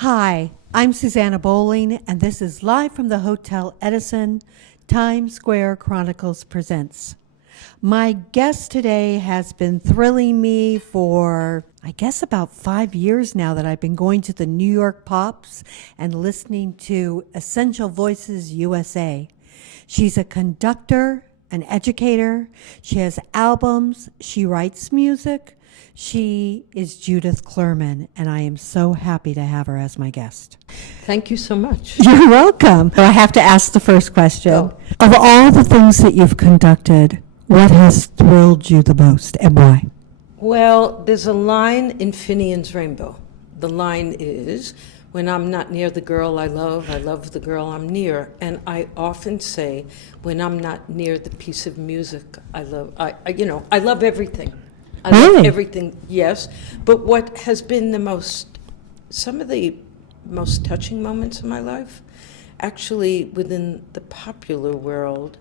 Hi, I'm Susanna Bowling, and this is live from the Hotel Edison, Times Square Chronicles presents. My guest today has been thrilling me for, I guess, about 5 years now that I've been going to the New York Pops and listening to Essential Voices USA. She's a conductor, an educator. She has albums. She writes music. She is Judith Clurman, and I am so happy to have her as my guest. Thank you so much. You're welcome. I have to ask the first question. Oh. Of all the things that you've conducted, what has thrilled you the most and why? Well, there's a line in Finian's Rainbow. The line is, when I'm not near the girl I love the girl I'm near. And I often say, when I'm not near the piece of music I love, I love everything. I love everything, yes. But what has been some of the most touching moments of my life, actually within the popular world,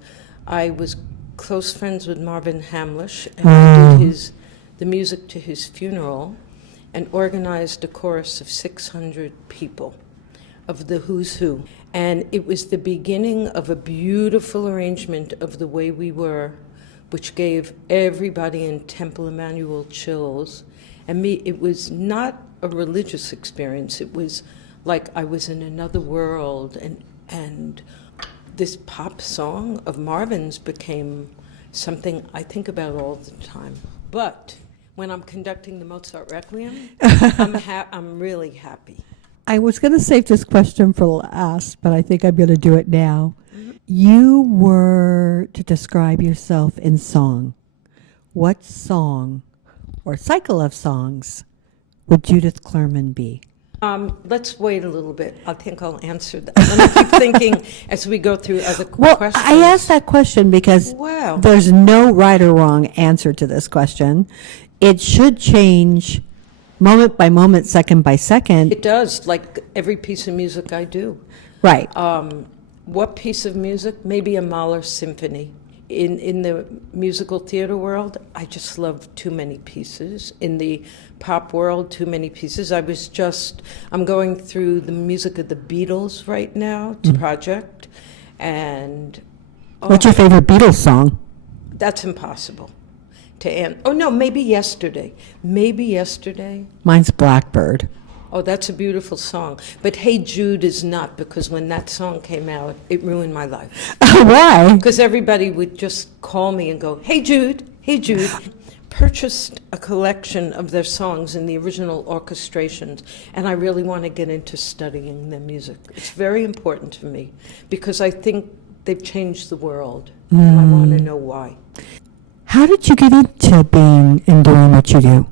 I was close friends with Marvin Hamlish, and did the music to his funeral, and organized a chorus of 600 people, of the who's who. And it was the beginning of a beautiful arrangement of The Way We Were, which gave everybody in Temple Emmanuel chills. And me, it was not a religious experience. It was like I was in another world, and this pop song of Marvin's became something I think about all the time. But when I'm conducting the Mozart Requiem, I'm really happy. I was going to save this question for last, but I think I'm going to do it now. You were to describe yourself in song. What song or cycle of songs would Judith Clurman be? Let's wait a little bit. I think I'll answer that. Let me keep thinking as we go through other questions. I asked that question because there's no right or wrong answer to this question. It should change moment by moment, second by second. It does, like every piece of music I do. Right. What piece of music? Maybe a Mahler symphony. In the musical theater world, I just love too many pieces. In the pop world, too many pieces. I'm going through the music of the Beatles right now, project, and... What's your favorite Beatles song? That's impossible to answer. Oh, no, maybe Yesterday. Maybe Yesterday. Mine's Blackbird. Oh, that's a beautiful song. But Hey Jude is not, because when that song came out, it ruined my life. Why? Because everybody would just call me and go, Hey Jude, Hey Jude. Purchased a collection of their songs in the original orchestrations, and I really want to get into studying their music. It's very important to me, because I think they've changed the world, and I want to know why. How did you get into being and doing what you do?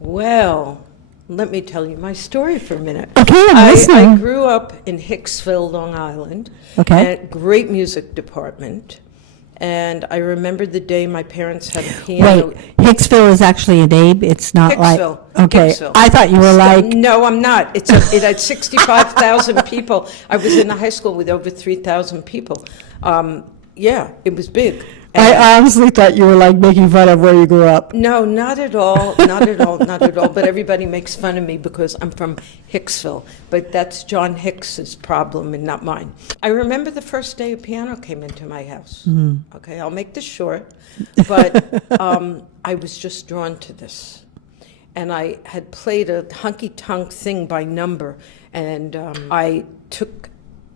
Well, let me tell you my story for a minute. Okay, I'm listening. I grew up in Hicksville, Long Island. Okay. At great music department. And I remember the day my parents had a piano. Wait, Hicksville is actually a name? It's not Hicksville. like... Okay, Hicksville. I thought you were like... No, I'm not. It had 65,000 people. I was in a high school with over 3,000 people. Yeah, it was big. I honestly thought you were like making fun of where you grew up. No, not at all, not at all, not at all. But everybody makes fun of me because I'm from Hicksville. But that's John Hicks's problem and not mine. I remember the first day a piano came into my house. Okay, I'll make this short. But I was just drawn to this. And I had played a hunky-tonk thing by number. And I took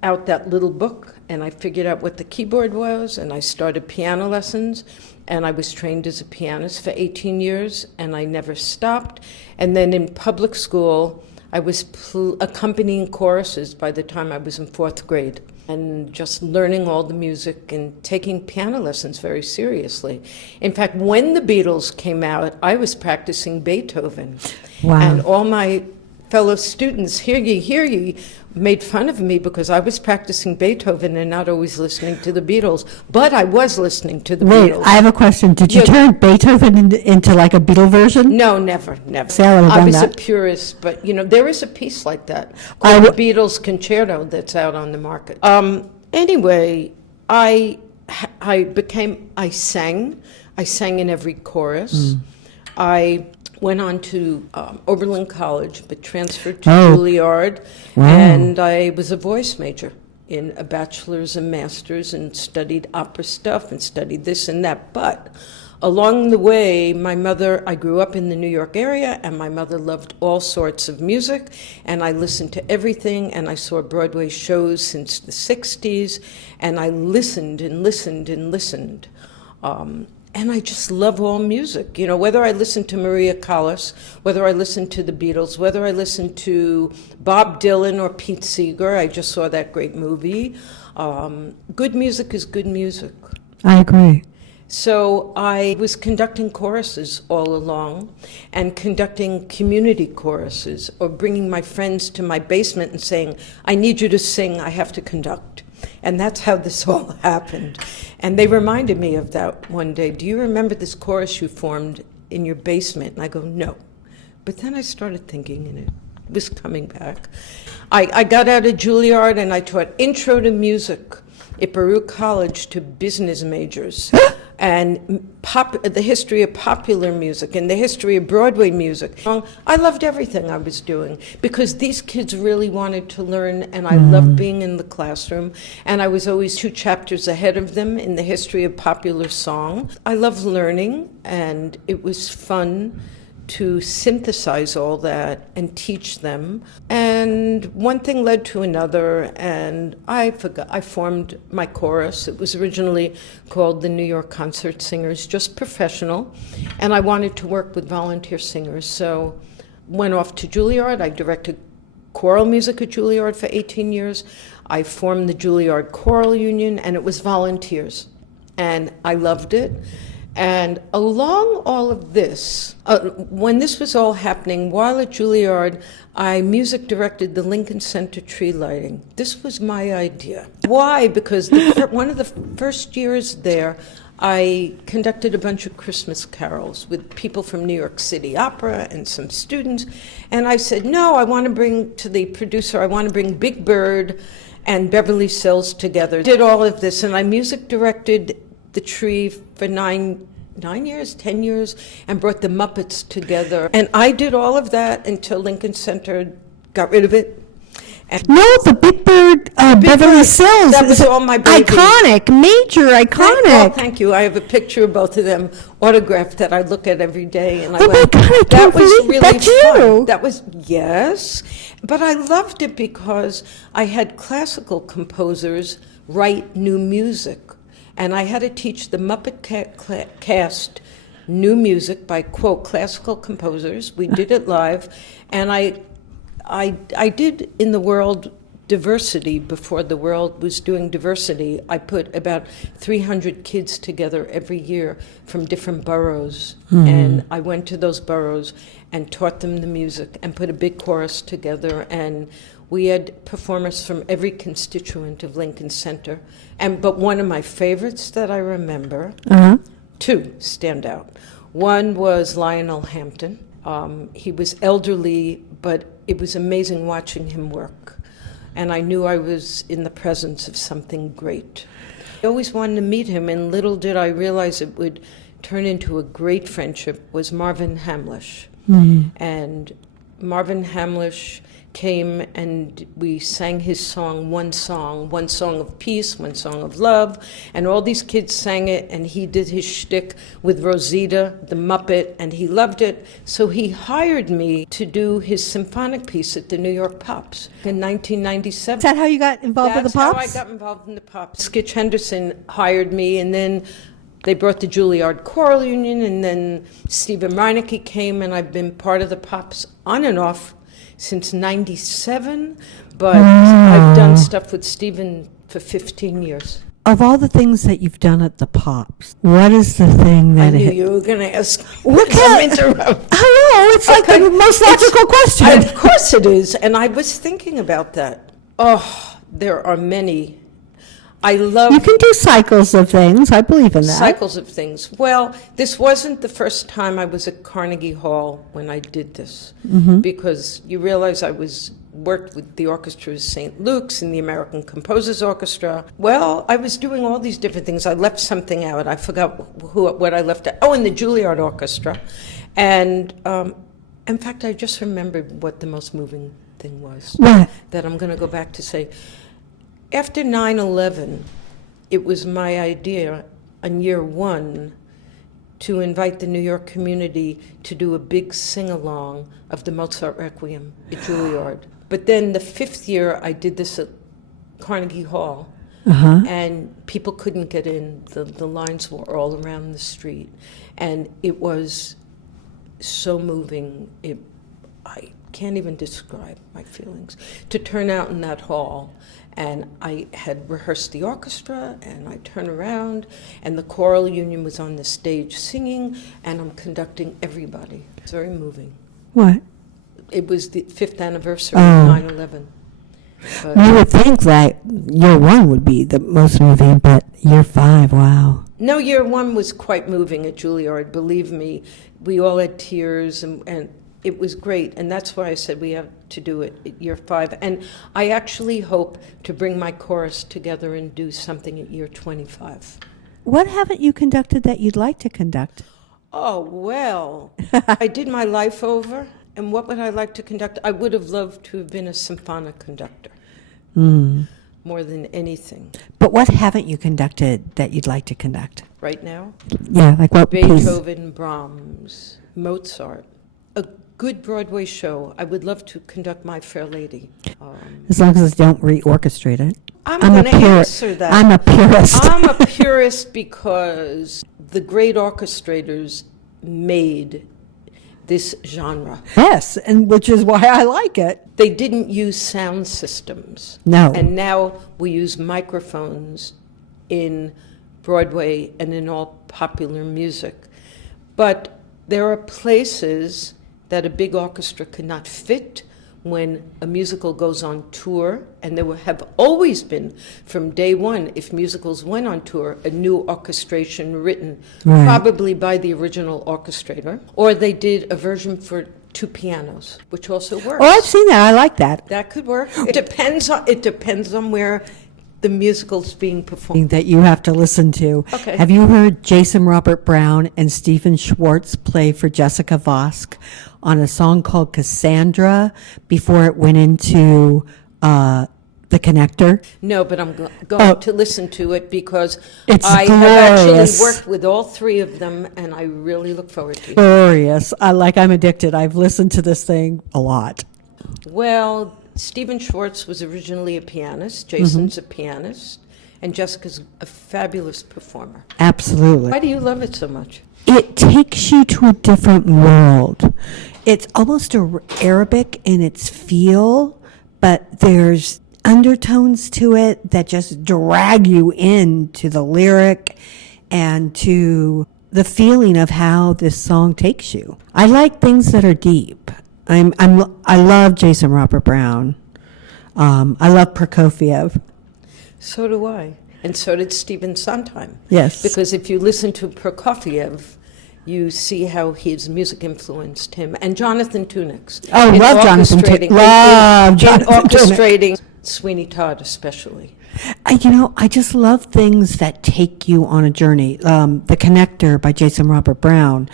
out that little book, and I figured out what the keyboard was, and I started piano lessons, and I was trained as a pianist for 18 years, and I never stopped. And then in public school, I was accompanying choruses by the time I was in 4th grade, and just learning all the music and taking piano lessons very seriously. In fact, when the Beatles came out, I was practicing Beethoven. Wow. And all my fellow students, hear ye, made fun of me because I was practicing Beethoven and not always listening to the Beatles, but I was listening to the Beatles. Wait, I have a question. Did you turn Beethoven into like a Beatle version? No, never. Sarah I was that. a purist, but there is a piece like that called the Beatles Concerto that's out on the market. Anyway, I sang in every chorus. I went on to Oberlin College, but transferred to Oh. Juilliard, Wow. and I was a voice major in a bachelor's and master's, and studied opera stuff and studied this and that. But along the way, I grew up in the New York area, and my mother loved all sorts of music, and I listened to everything, and I saw Broadway shows since the 60s, and I listened and listened and listened. And I just love all music. You know, whether I listen to Maria Callas, whether I listen to the Beatles, whether I listen to Bob Dylan or Pete Seeger, I just saw that great movie. Good music is good music. I agree. So I was conducting choruses all along, and conducting community choruses, or bringing my friends to my basement and saying, I need you to sing, I have to conduct. And that's how this all happened. And they reminded me of that one day. Do you remember this chorus you formed in your basement? And I go, no. But then I started thinking, and it was coming back. I got out of Juilliard, and I taught intro to music at Baruch College to business majors. And the history of popular music and the history of Broadway music. I loved everything I was doing, because these kids really wanted to learn, and I loved being in the classroom, and I was always 2 chapters ahead of them in the history of popular song. I loved learning, and it was fun to synthesize all that and teach them. And one thing led to another, and I formed my chorus. It was originally called the New York Concert Singers, just professional, and I wanted to work with volunteer singers. So went off to Juilliard. I directed choral music at Juilliard for 18 years. I formed the Juilliard Choral Union, and it was volunteers, and I loved it. And along all of this, when this was all happening, while at Juilliard, I music directed the Lincoln Center tree lighting. This was my idea. Why? Because one of the first years there, I conducted a bunch of Christmas carols with people from New York City Opera and some students. And I said, no, I want to bring to the producer, I want to bring Big Bird and Beverly Sills together. Did all of this, and I music directed the tree for 10 years, and brought the Muppets together. And I did all of that until Lincoln Center got rid of it. And No, the Big Bird, Beverly Bird, Sills. that was is all my baby. Iconic, major iconic. Thank you. I have a picture of both of them autographed that I look at every day. And I Oh my went, God, I that can't was believe really that's fun. you. That was, yes. But I loved it because I had classical composers write new music. And I had to teach the Muppet cast new music by, quote, classical composers. We did it live. And I did in the world diversity before the world was doing diversity. I put about 300 kids together every year from different boroughs. And I went to those boroughs and taught them the music and put a big chorus together. And we had performers from every constituent of Lincoln Center. But one of my favorites that I remember, 2 stand out. One was Lionel Hampton. He was elderly, but it was amazing watching him work. And I knew I was in the presence of something great. I always wanted to meet him, and little did I realize it would turn into a great friendship, was Marvin Hamlish. And Marvin Hamlish came, and we sang his song, one song of peace, one song of love, and all these kids sang it, and he did his shtick with Rosita, the Muppet, and he loved it. So he hired me to do his symphonic piece at the New York Pops in 1997. Is that how you got involved with the Pops? That's how I got involved in the Pops. Skitch Henderson hired me, and then they brought the Juilliard Choral Union, and then Stephen Reinecke came, and I've been part of the Pops on and off since 97, but I've done stuff with Stephen for 15 years. Of all the things that you've done at the Pops, what is the thing I that knew you were going to ask. What Don't interrupt. Hello, it's like Okay. the most logical question. Of course it is, and I was thinking about that. Oh, there are many. I love You can do cycles of things. I believe in that. cycles of things. Well, this wasn't the first time I was at Carnegie Hall when I did this, because you realize I worked with the orchestra of St. Luke's and the American Composers Orchestra. Well, I was doing all these different things. I left something out. I forgot what I left out. Oh, and the Juilliard Orchestra. And in fact, I just remembered what the most moving thing was. What? That I'm going to go back to say. After 9/11, it was my idea on year one to invite the New York community to do a big sing-along of the Mozart Requiem at Juilliard. But then the fifth year, I did this at Carnegie Hall, and people couldn't get in. The lines were all around the street. And it was so moving. I can't even describe my feelings. To turn out in that hall, and I had rehearsed the orchestra, and I turn around, and the choral union was on the stage singing, and I'm conducting everybody. It's very moving. What? It was the 5th anniversary of 9/11. But You would think that year one would be the most moving, but year 5, wow. no, year one was quite moving at Juilliard, believe me. We all had tears, and it was great, and that's why I said we have to do it at year 5. And I actually hope to bring my chorus together and do something at year 25. What haven't you conducted that you'd like to conduct? Oh, well, I did my life over, and what would I like to conduct? I would have loved to have been a symphonic conductor more than anything. But what haven't you conducted that you'd like to conduct? Right now, Yeah, like what piece? Beethoven, Brahms, Mozart. A good Broadway show. I would love to conduct My Fair Lady. As long as they don't re-orchestrate it. I'm a going to purist. answer that. I'm a purist. I'm a purist because the great orchestrators made this genre. Yes, and which is why I like it. They didn't use sound systems. No. And now we use microphones in Broadway and in all popular music. But there are places that a big orchestra cannot fit when a musical goes on tour, and there have always been, from day one, if musicals went on tour, a new orchestration written, Right. probably by the original orchestrator, or they did a version for 2 pianos, which also works. Oh, I've seen that. I like that. That could work. It depends on where the musical's being performed. That you have to listen to. Okay. Have you heard Jason Robert Brown and Stephen Schwartz play for Jessica Vosk on a song called Cassandra before it went into The Connector? No, but I'm going to listen to it because It's I glorious. have actually worked with all 3 of them, and I really look forward to it. Glorious. I'm addicted. I've listened to this thing a lot. Well, Stephen Schwartz was originally a pianist, Jason's a pianist, and Jessica's a fabulous performer. Absolutely. Why do you love it so much? It takes you to a different world. It's almost Arabic in its feel, but there's undertones to it that just drag you into the lyric and to the feeling of how this song takes you. I like things that are deep. I love Jason Robert Brown. I love Prokofiev. So do I. And so did Stephen Sondheim. Yes. Because if you listen to Prokofiev, you see how his music influenced him. And Jonathan Tunick's. Oh, love Jonathan Tunick. Love Jonathan In orchestrating Sweeney Todd especially. I just love things that take you on a journey. The Connector by Jason Robert Brown,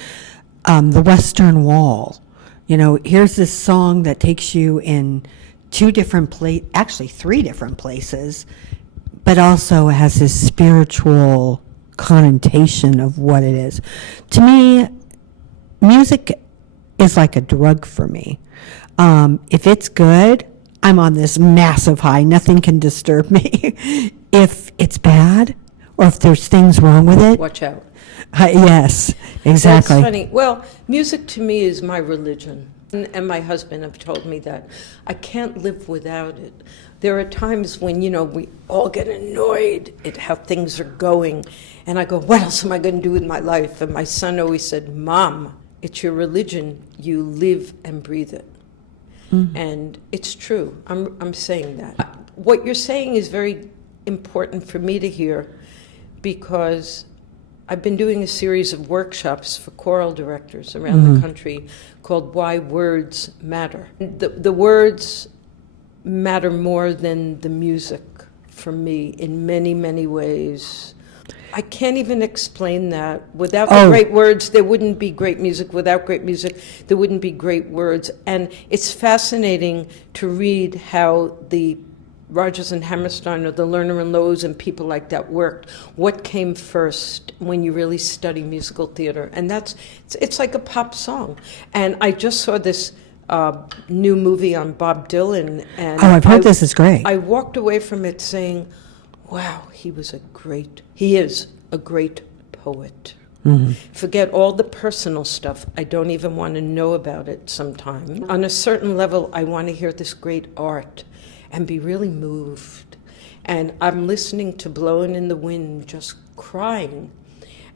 The Western Wall. Here's this song that takes you in 3 different places, but also has this spiritual connotation of what it is. To me, music is like a drug for me. If it's good, I'm on this massive high. Nothing can disturb me. If it's bad, or if there's things wrong with it, Watch out. Yes, exactly. That's funny. Well, music to me is my religion. And my husband have told me that. I can't live without it. There are times when, we all get annoyed at how things are going. And I go, what else am I going to do with my life? And my son always said, Mom, it's your religion. You live and breathe it. And it's true. I'm saying that. What you're saying is very important for me to hear because I've been doing a series of workshops for choral directors around the country called Why Words Matter. The words matter more than the music for me in many, many ways. I can't even explain that. Without Oh. the great words, there wouldn't be great music. Without great music, there wouldn't be great words. And it's fascinating to read how the Rodgers and Hammerstein or the Lerner and Lowe's and people like that worked. What came first when you really study musical theater? And it's like a pop song. And I just saw this new movie on Bob Dylan. And Oh, I've heard this is great. I walked away from it saying, wow, he is a great poet. Mm-hmm. Forget all the personal stuff. I don't even want to know about it sometimes. On a certain level, I want to hear this great art and be really moved. And I'm listening to Blowin' in the Wind, just crying,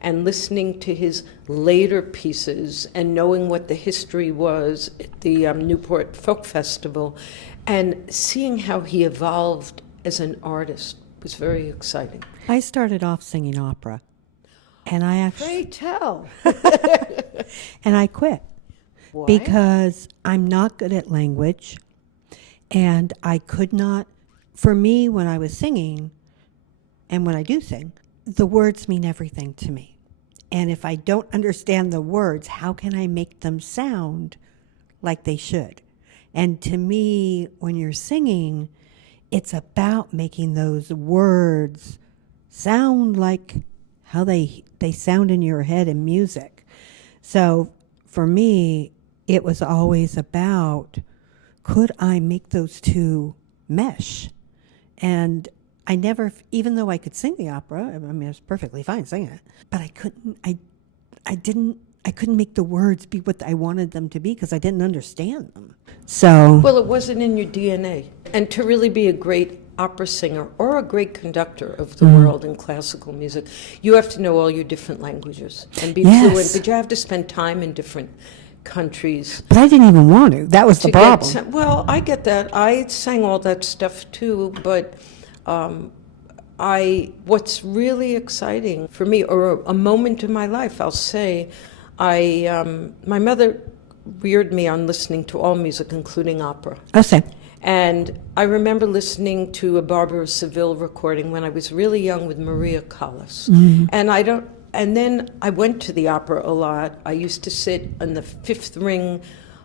and listening to his later pieces and knowing what the history was at the Newport Folk Festival and seeing how he evolved as an artist was very exciting. I started off singing opera, and I actually Pray tell. and I quit Why? because I'm not good at language, and I could not. For me, when I was singing, and when I do sing, the words mean everything to me. And if I don't understand the words, how can I make them sound like they should? And to me, when you're singing, it's about making those words sound like how they sound in your head in music. So for me, it was always about, could I make those two mesh? And I never, even though I could sing the opera, I mean, I was perfectly fine singing it, but I couldn't make the words be what I wanted them to be because I didn't understand them. So, Well, it wasn't in your DNA. And to really be a great opera singer or a great conductor of the world in classical music, you have to know all your different languages and be Yes. fluent, but you have to spend time in different countries. but I didn't even want to. That was the to get problem. well, I get that. I sang all that stuff too, but what's really exciting for me, or a moment in my life, I'll say, my mother reared me on listening to all music, including opera. Oh, same. And I remember listening to a Barbara Seville recording when I was really young with Maria Callas. And then I went to the opera a lot. I used to sit in the fifth ring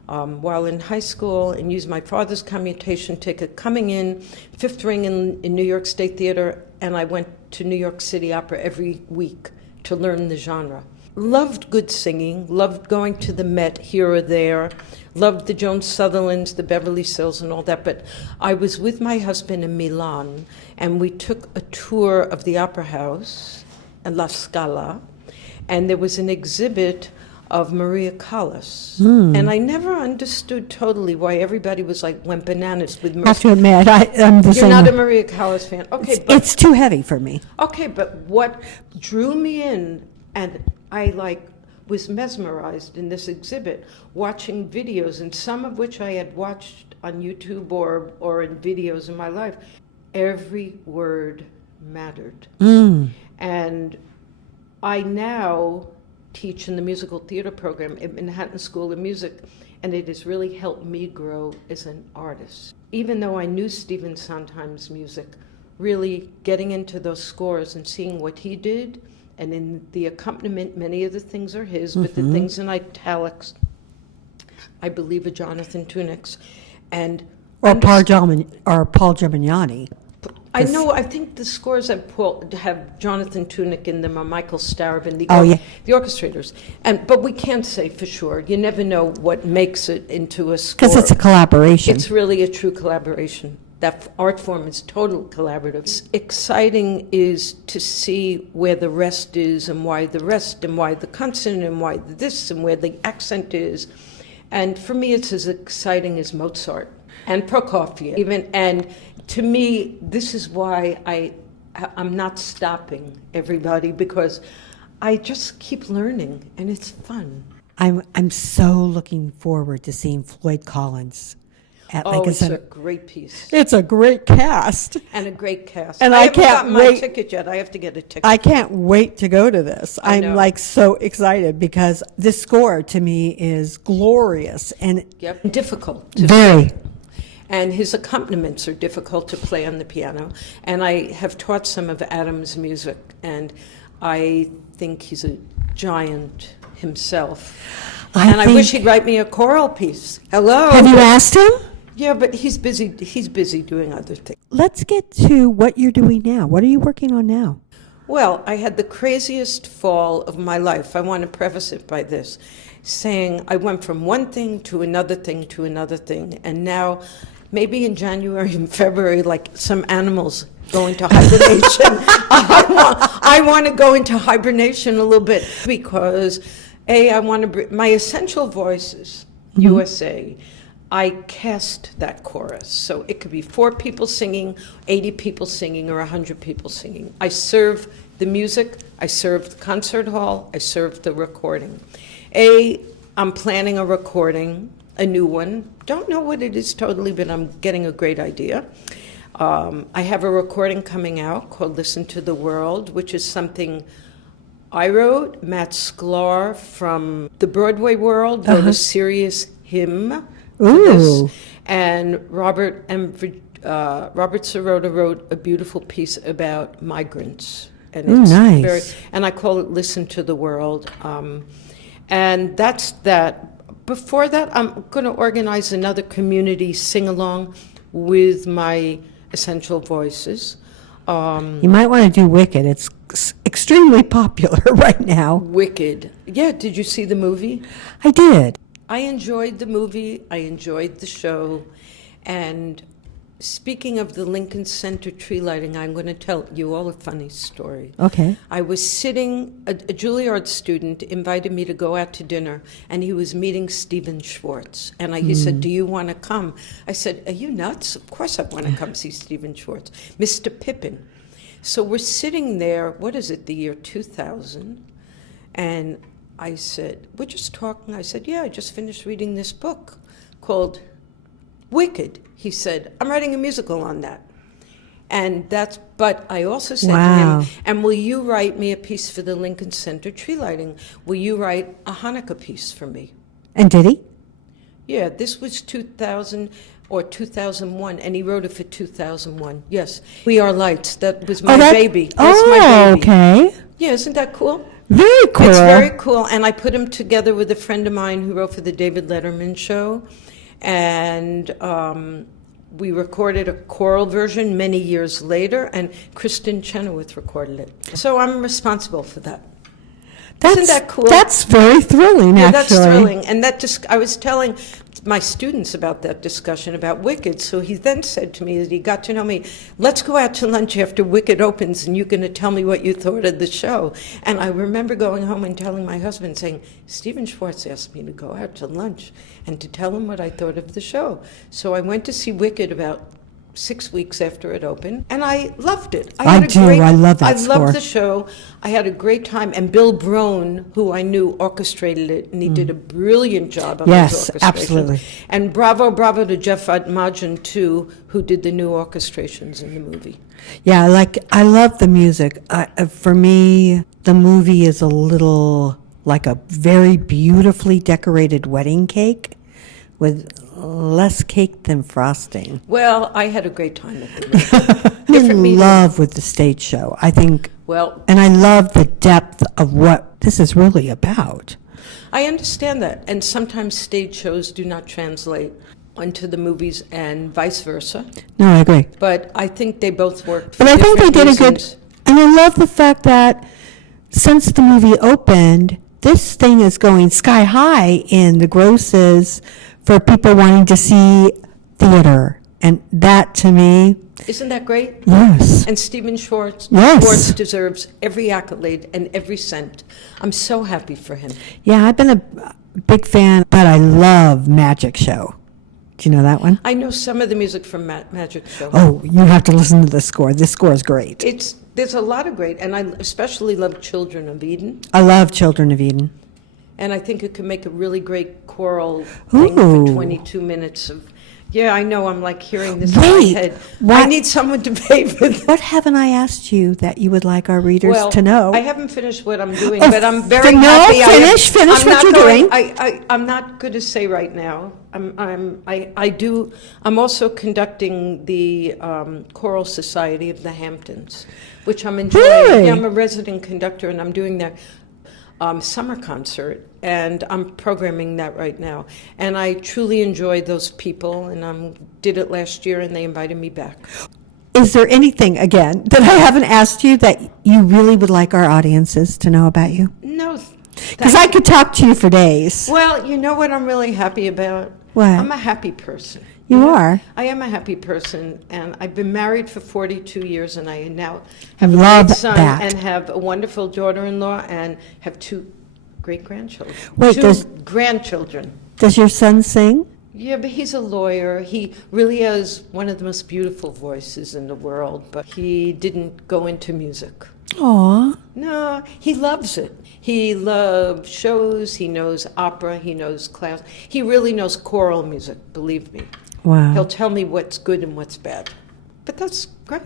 while in high school and use my father's commutation ticket coming in, fifth ring in New York State Theater, and I went to New York City Opera every week to learn the genre. Loved good singing, loved going to the Met here or there, loved the Joan Sutherlands, the Beverly Sills and all that, but I was with my husband in Milan, and we took a tour of the opera house, La Scala, and there was an exhibit of Maria Callas. And I never understood totally why everybody was went bananas with I Maria. have to admit, I'm the You're same. not a Maria Callas fan. Okay, but It's too heavy for me. okay, but what drew me in, and I was mesmerized in this exhibit, watching videos, and some of which I had watched on YouTube or in videos in my life. Every word mattered. And I now teach in the musical theater program at Manhattan School of Music, and it has really helped me grow as an artist. Even though I knew Stephen Sondheim's music, really getting into those scores and seeing what he did, and in the accompaniment, many of the things are his, but the things in italics, I believe, are Jonathan Tunick's. And Or Paul Gimignani. I know, I think the scores have Jonathan Tunick in them, or Michael Starobin, the orchestrators. But we can't say for sure. You never know what makes it into a score. Because it's a collaboration. It's really a true collaboration. That art form is total collaborative. What's exciting is to see where the rest is and why the rest and why the consonant and why this and where the accent is. And for me, it's as exciting as Mozart and Prokofiev even. And to me, this is why I'm not stopping everybody, because I just keep learning and it's fun. I'm so looking forward to seeing Floyd Collins at It's a great piece. It's a great cast. And a great cast. And I I haven't can't gotten my wait. ticket yet. I have to get a ticket. I can't wait to go to this. I know. I'm so excited because this score to me is glorious and Yep. Difficult. very. And his accompaniments are difficult to play on the piano. And I have taught some of Adam's music, and I think he's a giant himself. I wish he'd write me a choral piece. Hello. Have you asked him? Yeah, but he's busy. He's busy doing other things. Let's get to what you're doing now. What are you working on now? Well, I had the craziest fall of my life. I want to preface it by this, saying I went from one thing to another thing to another thing, and now, maybe in January and February, like some animals go into hibernation, I want to go into hibernation a little bit because, I want to bring my Essential Voices, USA. I cast that chorus. So it could be 4 people singing, 80 people singing, or 100 people singing. I serve the music, I serve the concert hall, I serve the recording. I'm planning a recording, a new one. Don't know what it is totally, but I'm getting a great idea. I have a recording coming out called Listen to the World, which is something I wrote. Matt Sklar from the Broadway world wrote a serious hymn. Ooh. And Robert Sirota wrote a beautiful piece about migrants. And it's nice. And I call it Listen to the World. And that's that. Before that, I'm going to organize another community sing-along with my Essential Voices. You might want to do Wicked. It's extremely popular right now. Wicked. Yeah, did you see the movie? I did. I enjoyed the movie, I enjoyed the show, and speaking of the Lincoln Center tree lighting, I'm going to tell you all a funny story. Okay. I was sitting, a Juilliard student invited me to go out to dinner, and he was meeting Stephen Schwartz. And he said, do you want to come? I said, are you nuts? Of course I want to come see Stephen Schwartz. Mr. Pippin. So we're sitting there, what is it, the year 2000? And I said, we're just talking. I said, yeah, I just finished reading this book called Wicked. He said, I'm writing a musical on that. But I also said to him, and will you write me a piece for the Lincoln Center tree lighting? Will you write a Hanukkah piece for me? And did he? Yeah, this was 2000 or 2001, and he wrote it for 2001. Yes, We Are Lights. That was my baby. That's my baby. Okay. Yeah, isn't that cool? Very cool. It's very cool, and I put him together with a friend of mine who wrote for the David Letterman show, and we recorded a choral version many years later, and Kristen Chenoweth recorded it. So I'm responsible for that. Isn't that cool? That's very thrilling, yeah, actually. That's thrilling, and I was telling my students about that discussion about Wicked. So he then said to me, as he got to know me, let's go out to lunch after Wicked opens and you're going to tell me what you thought of the show. And I remember going home and telling my husband, saying, Stephen Schwartz asked me to go out to lunch and to tell him what I thought of the show. So I went to see Wicked about 6 weeks after it opened, and I loved it. I love that score. I loved the show. I had a great time, and Bill Brohn, who I knew, orchestrated it, and he did a brilliant job on his orchestration. Yes, absolutely. And bravo to Jeff Admajan, too, who did the new orchestrations in the movie. Yeah, I love the music. For me, the movie is a little like a very beautifully decorated wedding cake with less cake than frosting. Well, I had a great time at the movie. I'm in love with the stage show, I think. Well, and I love the depth of what this is really about. I understand that, and sometimes stage shows do not translate into the movies and vice versa. No, I agree. But I think they both worked. But I think they did a good, and I love the fact that since the movie opened, this thing is going sky high in the grosses for people wanting to see theater. And that, to me... Isn't that great? Yes. And Stephen Schwartz, yes. Schwartz deserves every accolade and every cent. I'm so happy for him. Yeah, I've been a big fan, but I love Magic Show. Do you know that one? I know some of the music from Magic Show. Oh, you have to listen to the score. This score is great. There's a lot of great, and I especially love Children of Eden. I love Children of Eden. And I think it could make a really great choral thing for 22 minutes of, Yeah, I know. I'm like hearing this Wait, in my head. what- I need someone to pay for this. What haven't I asked you that you would like our readers Well, to know? I haven't finished what I'm doing, Oh, but I'm very no, happy. finish I'm what not you're going- doing. I'm not going to say right now. I'm also conducting the Choral Society of the Hamptons, which I'm enjoying. Really? Yeah, I'm a resident conductor, and I'm doing their summer concert, and I'm programming that right now. And I truly enjoy those people, and I did it last year, and they invited me back. Is there anything, again, that I haven't asked you that you really would like our audiences to know about you? No. Because I could talk to you for days. Well, you know what I'm really happy about? What? I'm a happy person. You know? are? I am a happy person, and I've been married for 42 years, and I now have a Love great son that. and have a wonderful daughter-in-law and have 2 great-grandchildren. Wait, 2 does- grandchildren. Does your son sing? Yeah, but he's a lawyer. He really has one of the most beautiful voices in the world, but he didn't go into music. Aw. No, he loves it. He loves shows, he knows opera, he knows class. He really knows choral music, believe me. Wow. He'll tell me what's good and what's bad. But that's great.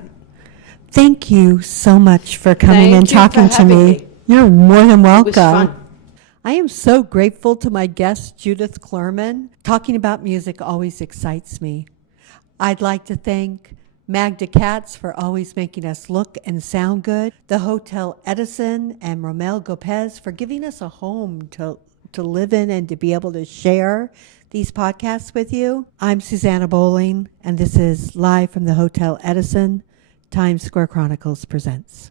Thank you so much for coming Thank and you for talking to having me. me. You're more than welcome. It was fun. I am so grateful to my guest, Judith Clurman. Talking about music always excites me. I'd like to thank Magda Katz for always making us look and sound good, the Hotel Edison and Romel Gopez for giving us a home to live in and to be able to share these podcasts with you. I'm Susanna Bowling, and this is Live from the Hotel Edison, Times Square Chronicles presents.